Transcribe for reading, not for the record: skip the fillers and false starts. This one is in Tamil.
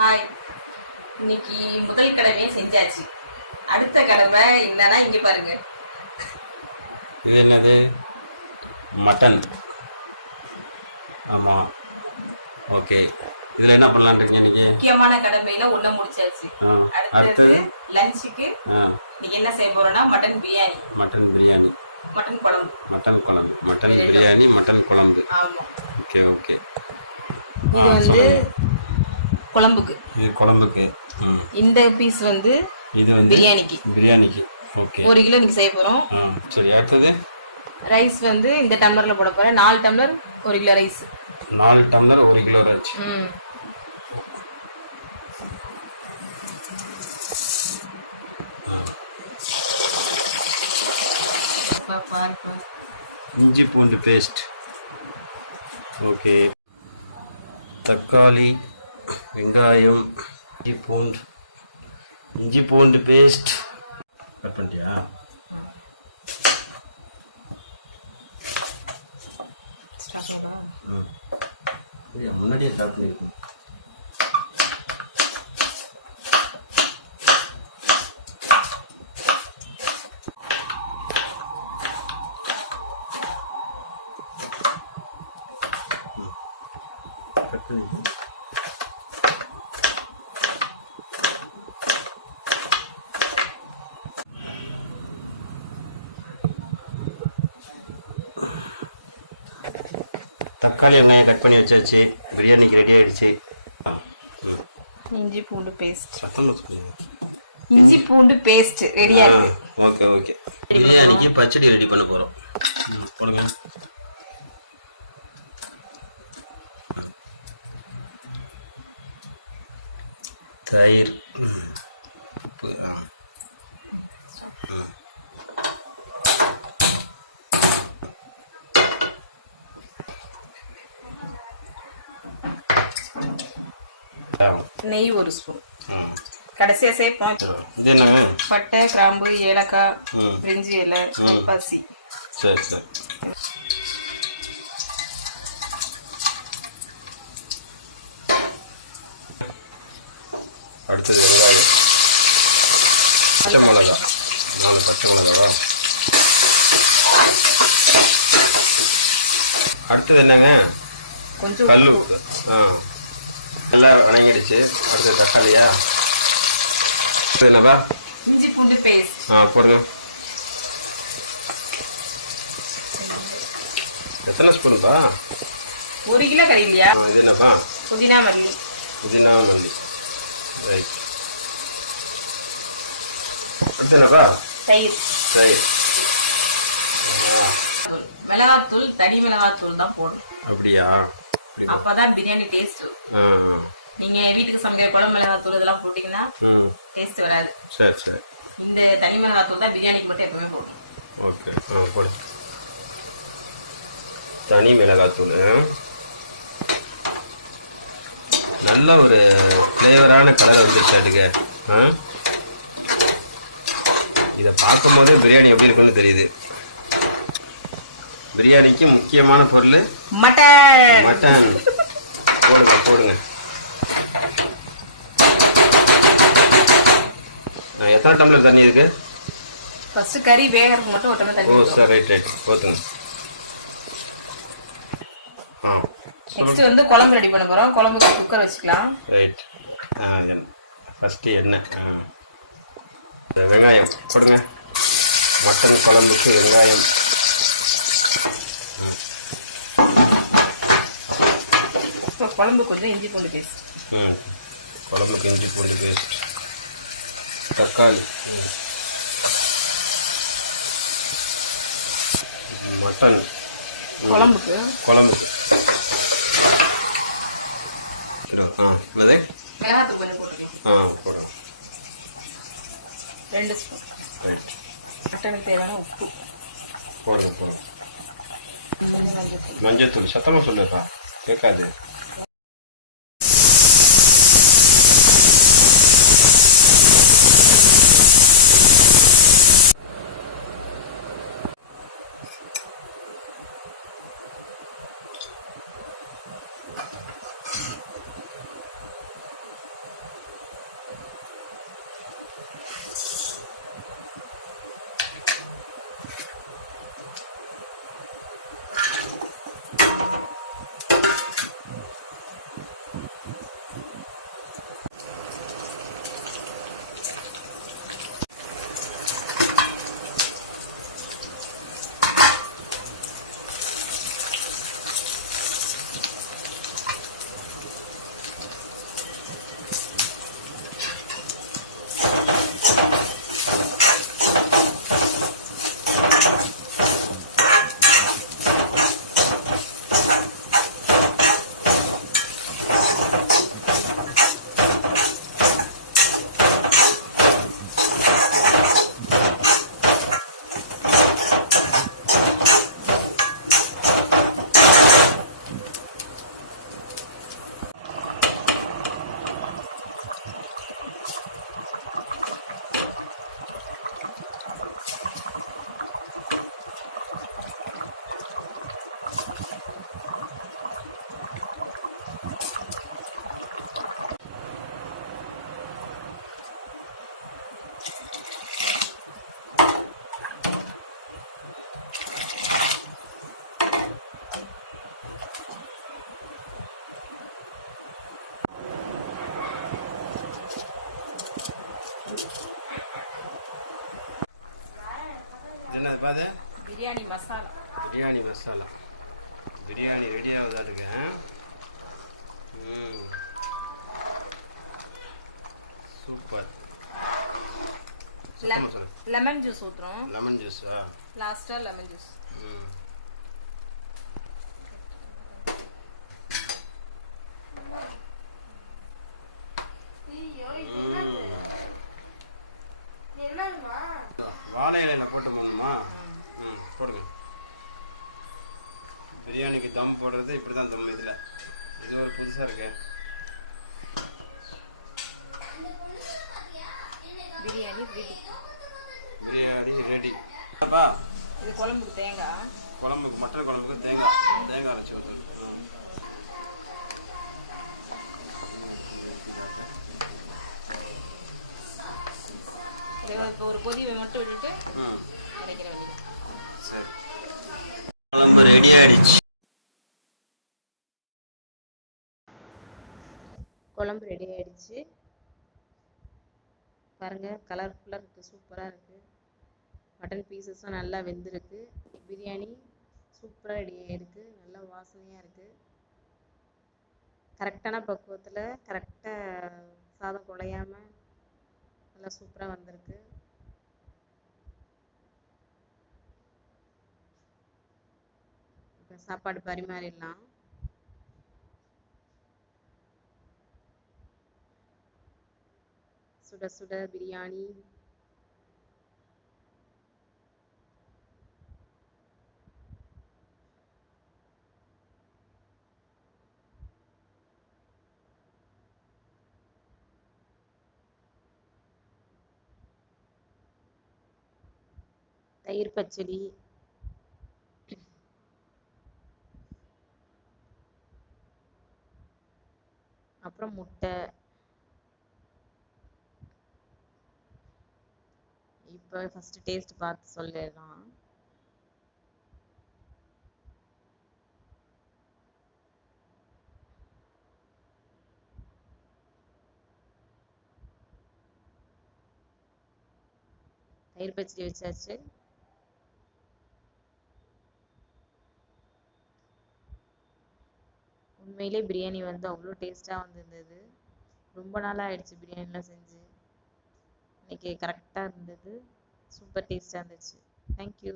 ஹாய். இன்னைக்கு முதல் கடமையை செஞ்சாச்சு. அடுத்த கடமை என்னன்னா இங்க பாருங்க. இது என்னது? மட்டன். ஆமாம், ஓகே. இதில் என்ன பண்ணலான்றீங்க இன்னைக்கு? முக்கியமான கடமையில ஒண்ணு முடிச்சாச்சு. அடுத்தது லஞ்சுக்கு இன்னைக்கு என்ன செய்ய போறோம்னா mutton biryani. Mutton biryani, mutton குழம்பு. மட்டன் குழம்பு, மட்டன் பிரியாணி, மட்டன் குழம்பு. ஆமா, ஓகே ஓகே. இது வந்து குழம்புக்கு. இது குழம்புக்கு. இந்த பீஸ் வந்து இது வந்து பிரியாணிக்கு. பிரியாணிக்கு. ஓகே. 1 கிலோ இன்னைக்கு செய்ய போறோம். சரி, அடுத்தது ரைஸ் வந்து இந்த டம்ளர்ல போட போறேன். 4 tumbler 1 kilo rice. 4 tumbler 1 kilo rice. இஞ்சி பூண்டு பேஸ்ட். ஓகே. தக்காளி, வெங்காயம், இஞ்சி பூண்டு பேஸ்ட். கட் பண்ணிட்டியா? முன்னாடியே ஸ்டார்ட் பண்ணிருக்கோம். தக்காளி வெங்காயம் கட் பண்ணி வச்சாச்சு. பிரியாணிக்கு ரெடி ஆயிடுச்சு. இஞ்சி பூண்டு பேஸ்ட். சத்தமாக சொல்லுங்க. இஞ்சி பூண்டு பேஸ்ட் ரெடியா இருக்கு. Okay okay. பிரியாணிக்கு பச்சடி ரெடி பண்ண போறோம். போடுங்க. தயிர், உப்பு. நெய் 1 ஸ்பூன். கடைசியா சேர்ப்போம். இது என்னங்க? பட்டை, கிராம்பு, ஏலக்காய், பிரிஞ்சி இலை, கல்பாசி. சரி சரி. அடுத்தது வெங்காயம், பச்சை மிளகா. 4 பச்சை மிளகாவா? அடுத்தது என்னங்க? கொஞ்சம் கல் உப்பு. எல்லாம் வணங்கிடுச்சு. அடுத்தது தக்காளியா? என்னப்பா? இஞ்சி பூண்டு பேஸ்ட். போடுங்க. எத்தனை ஸ்பூன்ப்பா? 1 கிலோ கறி இல்லையா? இது என்னப்பா? புதினா மல்லி. புதினா மல்லி. ரைட். அடுத்து என்னப்பா? தயிர். தயிர். மிளகாத்தூள், தனி மிளகாத்தூள் தான் போடணும். அப்படியா? அப்பதான் பிரியாணி டேஸ்ட். நீங்க வீட்டுக்கு சமைக்கிற குழம்பு மிளகாத்தூள் இதெல்லாம் போட்டீங்கன்னா டேஸ்ட் வராது. சரி சரி. இந்த தனி மிளகாத்தூள் தான் பிரியாணிக்கு மட்டும் எப்பவுமே போடணும். ஓகே. போடு. தனி மிளகாத்தூள். நல்ல ஒரு ஃப்ளேவரான கலர் வந்துருச்சு. அதுக்கு இதை பார்க்கும் போதே பிரியாணி எப்படி இருக்குன்னு தெரியுது. பிரியாணிக்கு முக்கியமான பொருள் மட்டன். மட்டன் போடுங்க போடுங்க. எத்தனை டம்ளர் தண்ணி இருக்கு? ஃபர்ஸ்ட் கறி வேகறதுக்கு மட்டும் ஒரு டம்ளர் தண்ணி. ஓ சார், ரைட் ரைட். போதுங்க. நெக்ஸ்ட் வந்து குழம்பு ரெடி பண்ண போறோம். குழம்புக்கு குக்கர் வச்சுக்கலாம். ரைட். ஃபர்ஸ்ட் எண்ணெய். வெங்காயம் போடுங்க. மட்டன் குழம்புக்கு வெங்காயம். குழம்பு கொஞ்சம் இஞ்சி பூண்டு பேஸ்ட். குழம்புக்கு இஞ்சி பூண்டு பேஸ்ட். தக்காளி. மட்டன் குழம்புக்கு. குழம்புக்கு. மிளகாத்தூள் கொஞ்சம் போடுங்க. போடுறோம். 2 ஸ்பூன். ரைட். மட்டனுக்கு தேவையான உப்பு போடுங்க போடுங்க. கொஞ்சம் மஞ்சள். மஞ்சத்தூள். சத்தமாக சொல்லுப்பா, கேட்காது. என்னப்பா அது? பிரியாணி மசாலா. பிரியாணி மசாலா. பிரியாணி ரெடி ஆகுதா இருக்கு. சூப்பர். லெமன் ஜூஸ் ஊத்துறோம். லெமன் ஜூஸா? லாஸ்டா லெமன் ஜூஸ். வாழை இலையில போட்டு போடணுமா? போடுங்க. பிரியாணிக்கு தம் போடுறது இப்படி தான் தம். இதில் இது ஒரு புதுசாக இருக்கு. பிரியாணி ரெடி. பிரியாணி ரெடி. இது குழம்புக்கு தேங்காய். குழம்புக்கு மட்டன் குழம்புக்கு தேங்காய் அரைச்சி ஊற்றணும். இப்போ ஒரு கொதி மட்டும் விட்டுட்டு இறக்கிற வேண்டியது. சரி, குழம்பு ரெடி ஆயிடுச்சு. குழம்பு ரெடி ஆயிடுச்சு பாருங்க. கலர்ஃபுல்லாக இருக்குது, சூப்பராக இருக்குது. மட்டன் பீசஸும் நல்லா வெந்திருக்கு. பிரியாணி சூப்பராக ரெடி ஆகிருக்கு. நல்லா வாசனையாக இருக்குது. கரெக்டான பக்குவத்தில் கரெக்டாக சாதம் குழையாமல் நல்லா சூப்பராக வந்திருக்கு. இப்போ சாப்பாடு பரிமாறிடலாம். சுட சுட பிரியாணி. தயிர் பச்சடி, அப்புறம் முட்டை. இப்போ ஃபர்ஸ்ட் டேஸ்ட் பார்த்து சொல்லிடலாம். தயிர் பச்சடி வச்சாச்சு. உண்மையிலே பிரியாணி வந்து அவ்வளோ டேஸ்ட்டாக வந்திருந்தது. ரொம்ப நாளாக ஆயிடுச்சு பிரியாணிலாம் செஞ்சு. இன்னைக்கு கரெக்டாக இருந்தது. சூப்பர் டேஸ்ட்டாக இருந்துச்சு. தேங்க்யூ.